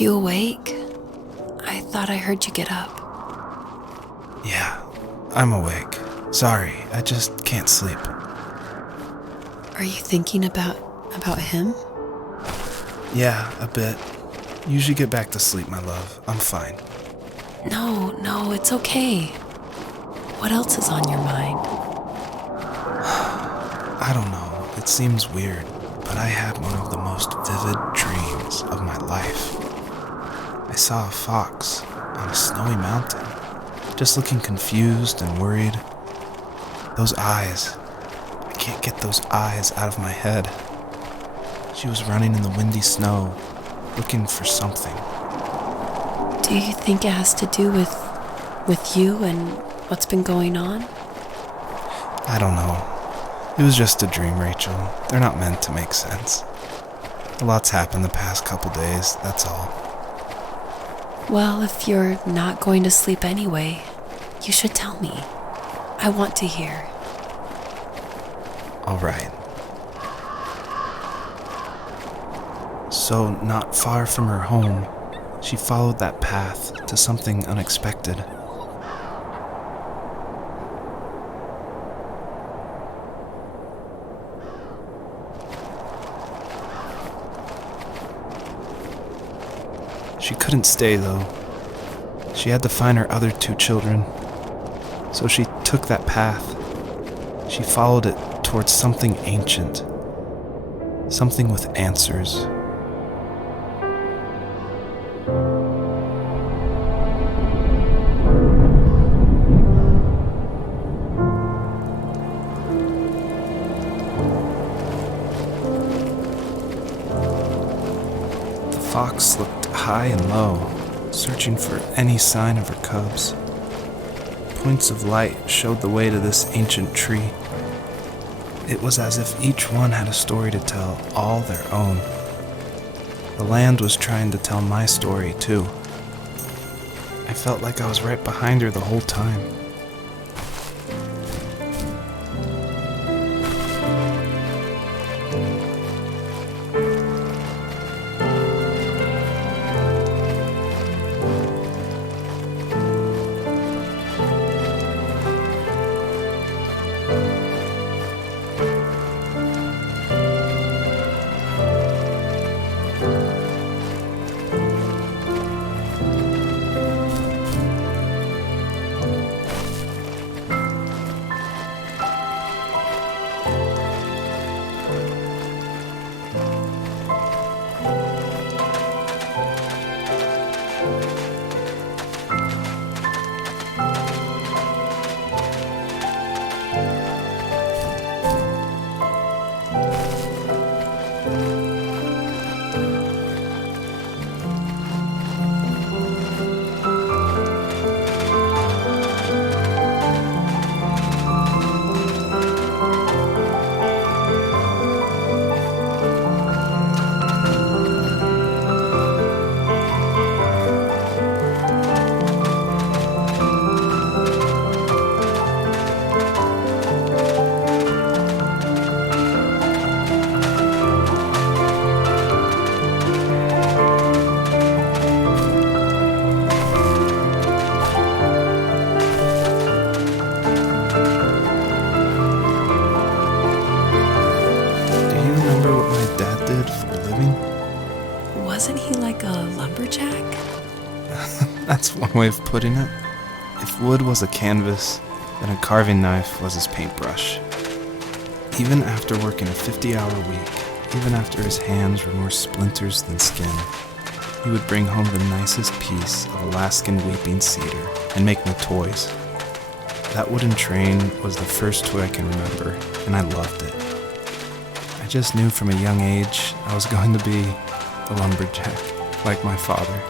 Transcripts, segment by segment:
you awake? I thought I heard you get up. Yeah, I'm awake. Sorry, I just can't sleep. Are you thinking about him? Yeah, a bit. Usually get back to sleep, my love. I'm fine. No, it's okay. What else is on your mind? I don't know. It seems weird, but I had one of the most vivid dreams of my life. I saw a fox on a snowy mountain, just looking confused and worried. Those eyes. I can't get those eyes out of my head. She was running in the windy snow, looking for something. Do you think it has to do with you and what's been going on? I don't know. It was just a dream, Rachel. They're not meant to make sense. A lot's happened the past couple days, that's all. Well, if you're not going to sleep anyway, you should tell me. I want to hear. All right. So, not far from her home, she followed that path to something unexpected. She couldn't stay, though. She had to find her other 2 children. So she took that path. She followed it towards something ancient. Something with answers. The fox looked high and low, searching for any sign of her cubs. Points of light showed the way to this ancient tree. It was as if each one had a story to tell, all their own. The land was trying to tell my story, too. I felt like I was right behind her the whole time. Wasn't he like a lumberjack? That's one way of putting it. If wood was a canvas, then a carving knife was his paintbrush. Even after working a 50-hour week, even after his hands were more splinters than skin, he would bring home the nicest piece of Alaskan weeping cedar and make me toys. That wooden train was the first toy I can remember, and I loved it. I just knew from a young age I was going to be a lumberjack, like my father.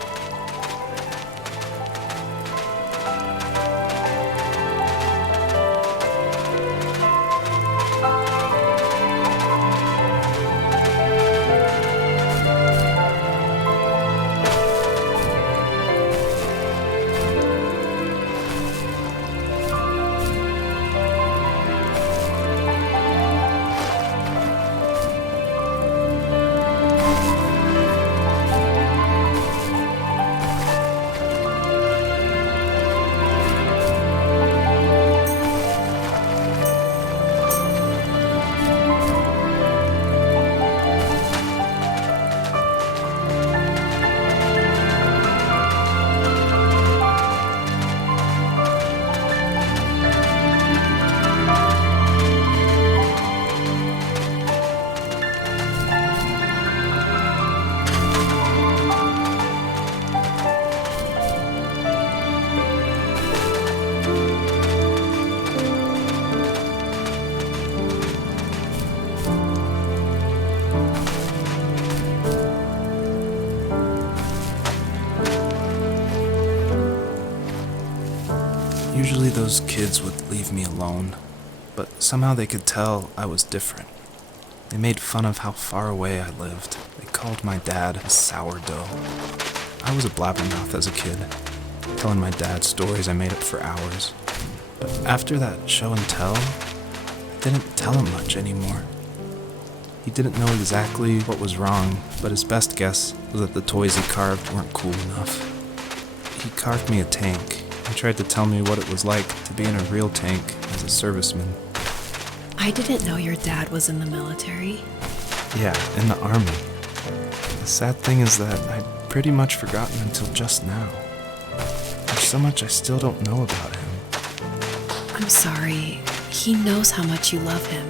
Usually those kids would leave me alone, but somehow they could tell I was different. They made fun of how far away I lived. They called my dad a sourdough. I was a blabbermouth as a kid, telling my dad stories I made up for hours. But after that show and tell, I didn't tell him much anymore. He didn't know exactly what was wrong, but his best guess was that the toys he carved weren't cool enough. He carved me a tank and tried to tell me what it was like to be in a real tank as a serviceman. I didn't know your dad was in the military. Yeah, in the army. The sad thing is that I'd pretty much forgotten until just now. There's so much I still don't know about him. I'm sorry. He knows how much you love him.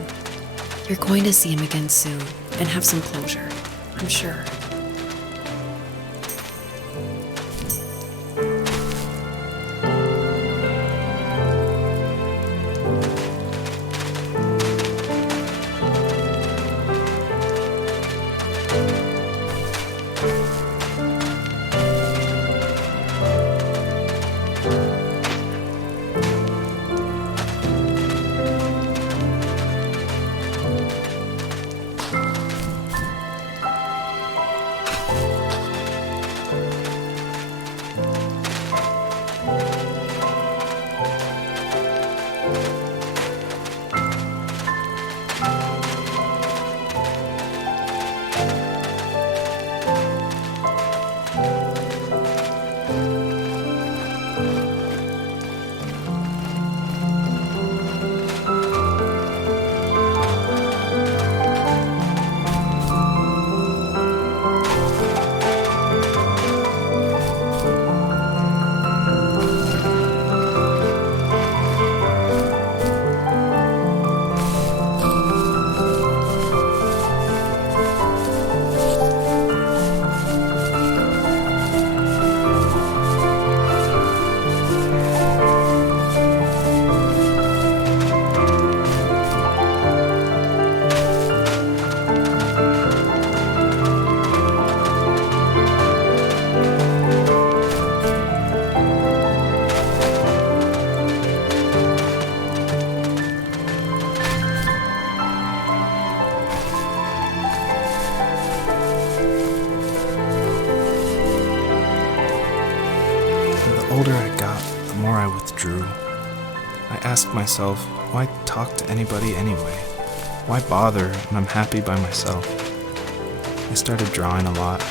You're going to see him again soon and have some closure, I'm sure. The older I got, the more I withdrew. I asked myself, why talk to anybody anyway? Why bother when I'm happy by myself? I started drawing a lot,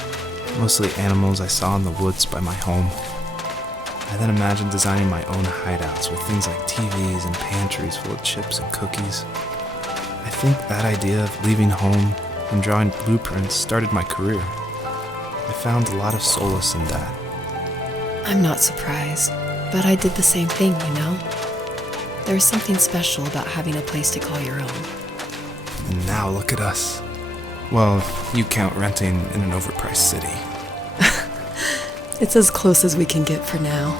mostly animals I saw in the woods by my home. I then imagined designing my own hideouts with things like TVs and pantries full of chips and cookies. I think that idea of leaving home and drawing blueprints started my career. I found a lot of solace in that. I'm not surprised, but I did the same thing, you know? There's something special about having a place to call your own. And now look at us. Well, you count renting in an overpriced city. It's as close as we can get for now.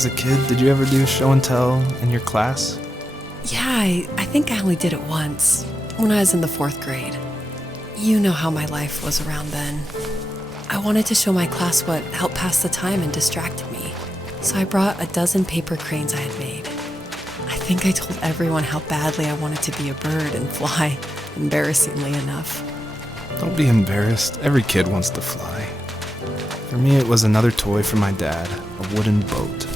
As a kid, did you ever do show and tell in your class? Yeah, I think I only did it once, when I was in the 4th grade. You know how my life was around then. I wanted to show my class what helped pass the time and distracted me, so I brought a dozen paper cranes I had made. I think I told everyone how badly I wanted to be a bird and fly, embarrassingly enough. Don't be embarrassed. Every kid wants to fly. For me, it was another toy from my dad, a wooden boat.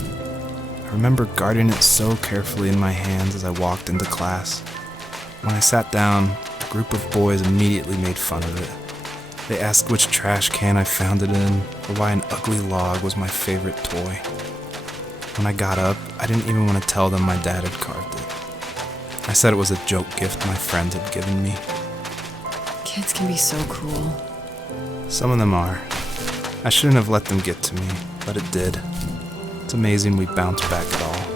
I remember guarding it so carefully in my hands as I walked into class. When I sat down, a group of boys immediately made fun of it. They asked which trash can I found it in, or why an ugly log was my favorite toy. When I got up, I didn't even want to tell them my dad had carved it. I said it was a joke gift my friend had given me. Kids can be so cruel. Some of them are. I shouldn't have let them get to me, but it did. It's amazing we bounced back at all.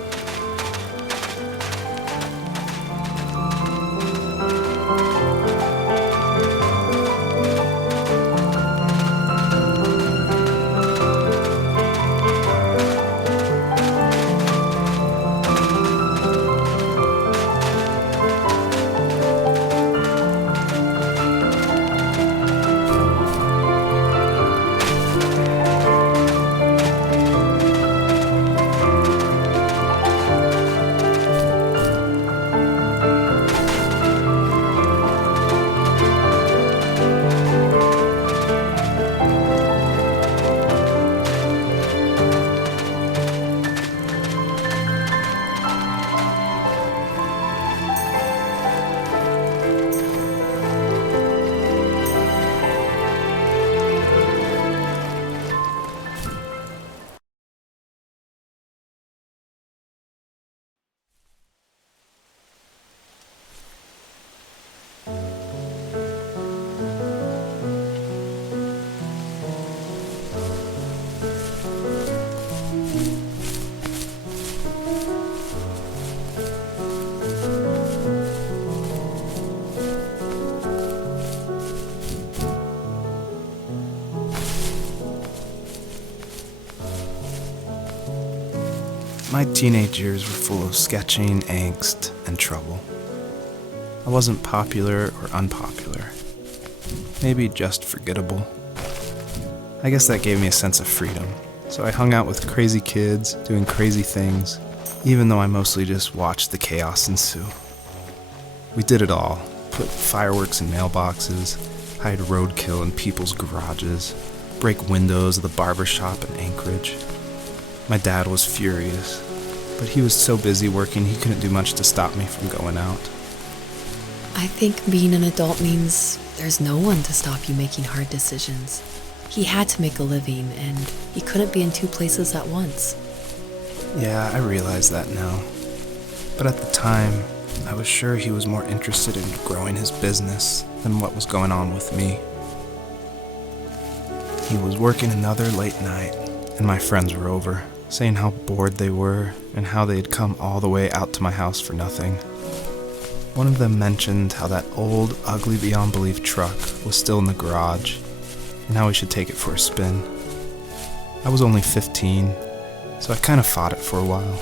My teenage years were full of sketching, angst, and trouble. I wasn't popular or unpopular. Maybe just forgettable. I guess that gave me a sense of freedom, so I hung out with crazy kids, doing crazy things, even though I mostly just watched the chaos ensue. We did it all. Put fireworks in mailboxes, hide roadkill in people's garages, break windows of the barber shop in Anchorage. My dad was furious, but he was so busy working he couldn't do much to stop me from going out. I think being an adult means there's no one to stop you making hard decisions. He had to make a living, and he couldn't be in 2 places at once. Yeah, I realize that now. But at the time, I was sure he was more interested in growing his business than what was going on with me. He was working another late night, and my friends were over, saying how bored they were and how they had come all the way out to my house for nothing. One of them mentioned how that old, ugly beyond belief truck was still in the garage and how we should take it for a spin. I was only 15, so I kind of fought it for a while.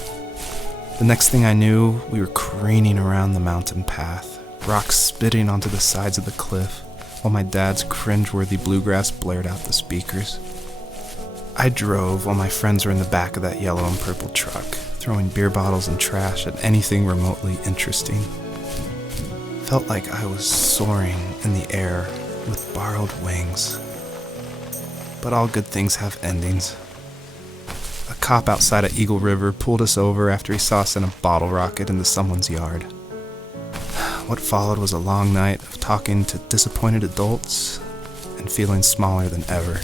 The next thing I knew, we were careening around the mountain path, rocks spitting onto the sides of the cliff, while my dad's cringeworthy bluegrass blared out the speakers. I drove while my friends were in the back of that yellow and purple truck, throwing beer bottles and trash at anything remotely interesting. Felt like I was soaring in the air with borrowed wings. But all good things have endings. A cop outside of Eagle River pulled us over after he saw us in a bottle rocket into someone's yard. What followed was a long night of talking to disappointed adults and feeling smaller than ever.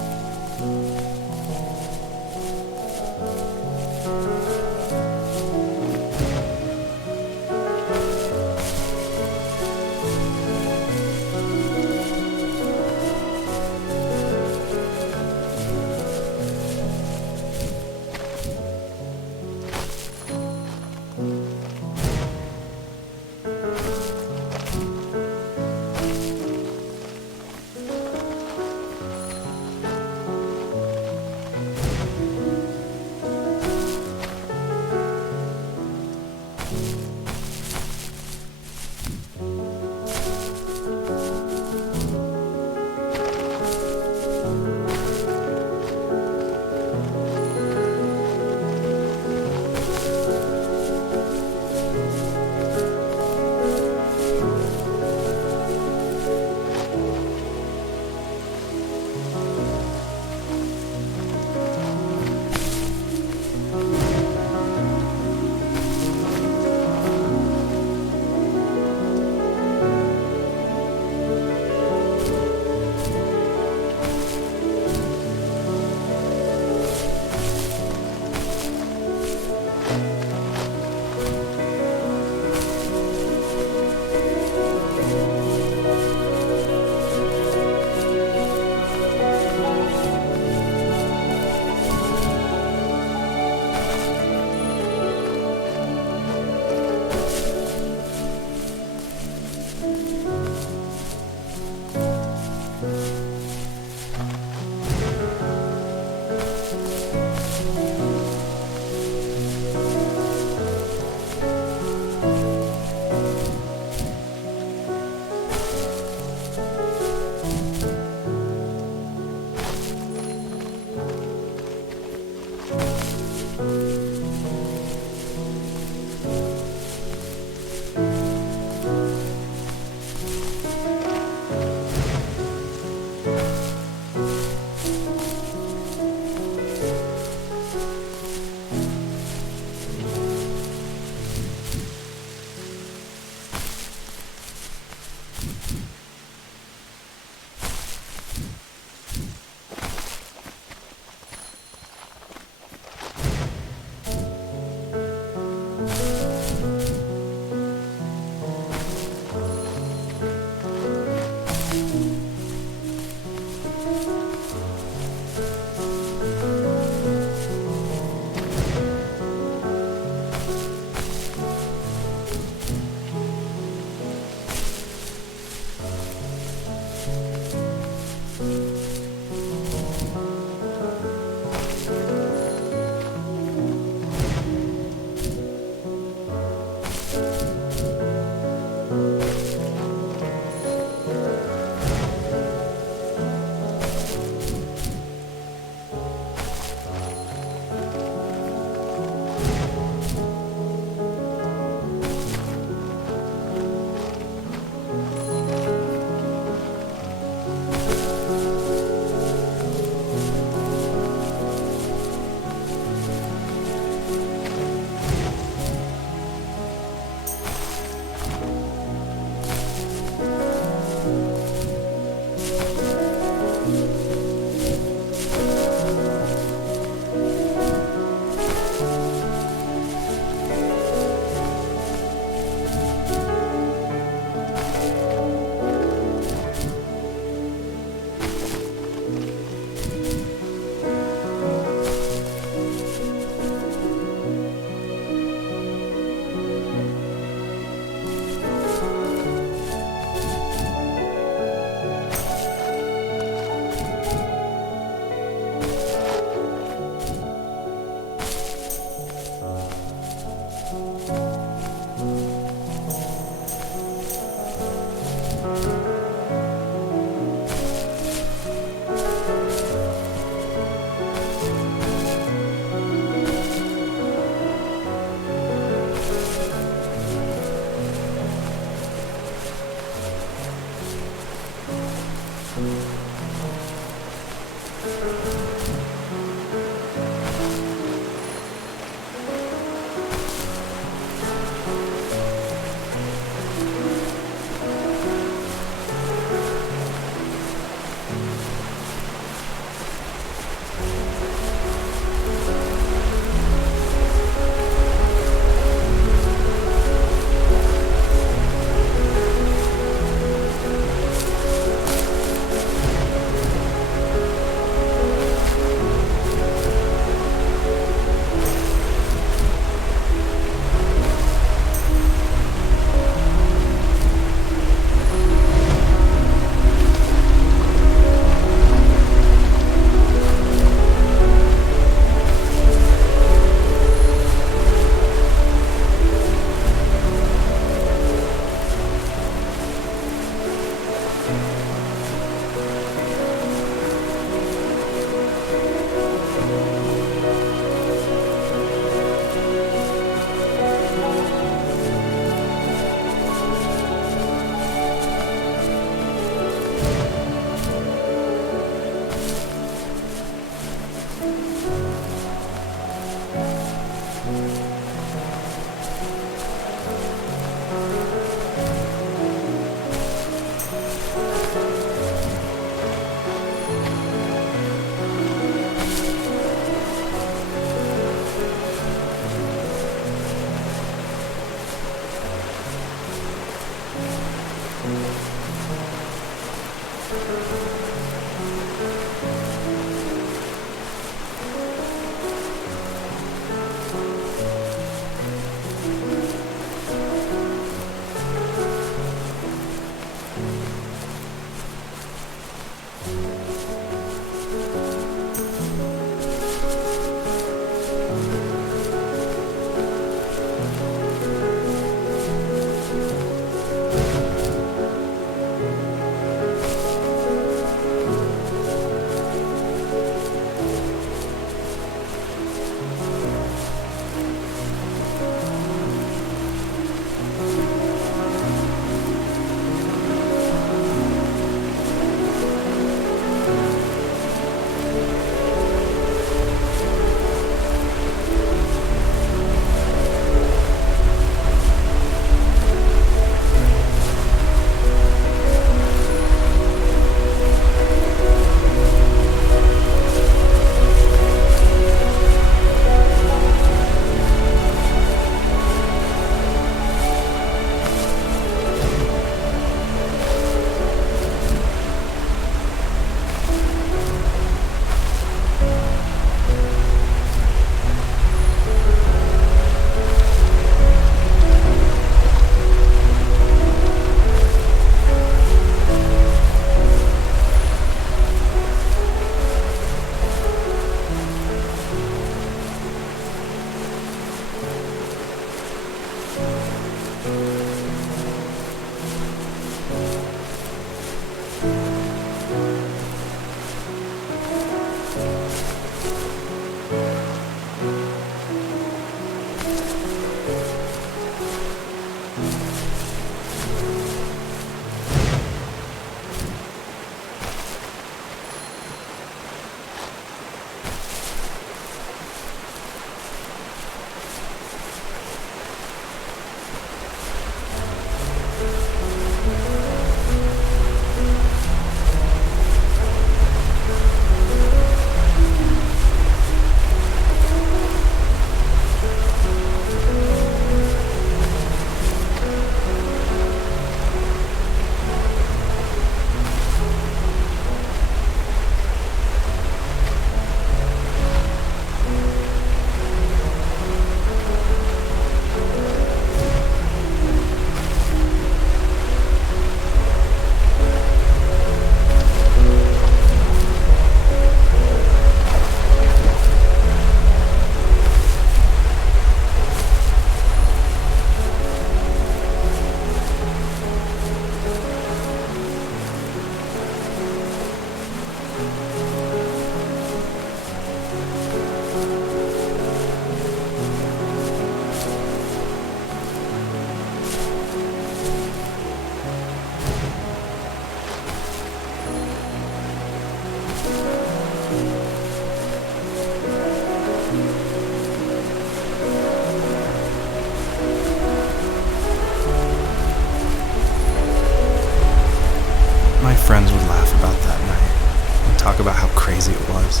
My friends would laugh about that night and talk about how crazy it was,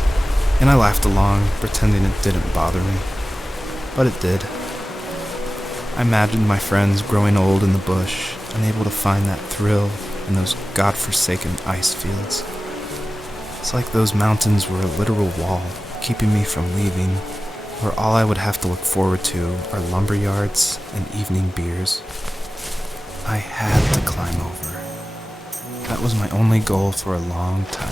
and I laughed along, pretending it didn't bother me. But it did. I imagined my friends growing old in the bush, unable to find that thrill in those godforsaken ice fields. It's like those mountains were a literal wall, keeping me from leaving, where all I would have to look forward to are lumber yards and evening beers. I had to climb over. That was my only goal for a long time.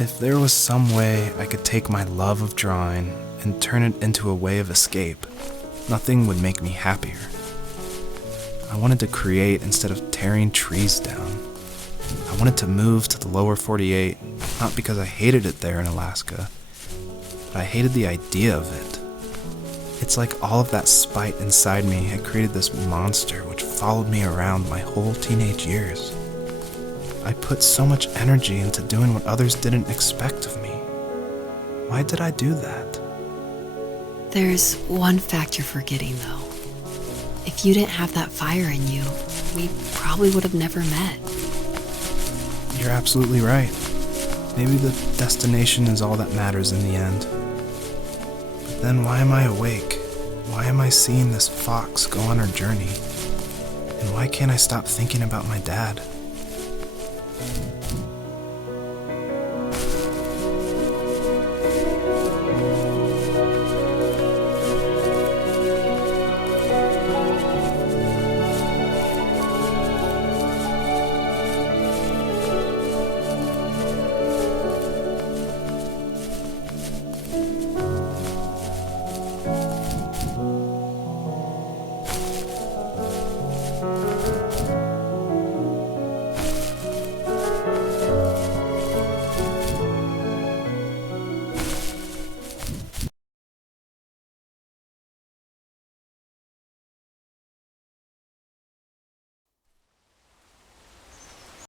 If there was some way I could take my love of drawing and turn it into a way of escape, nothing would make me happier. I wanted to create instead of tearing trees down. I wanted to move to the lower 48, not because I hated it there in Alaska, but I hated the idea of it. It's like all of that spite inside me had created this monster which followed me around my whole teenage years. I put so much energy into doing what others didn't expect of me. Why did I do that? There's one fact you're forgetting, though. If you didn't have that fire in you, we probably would have never met. You're absolutely right. Maybe the destination is all that matters in the end. But then why am I awake? Why am I seeing this fox go on her journey? And why can't I stop thinking about my dad?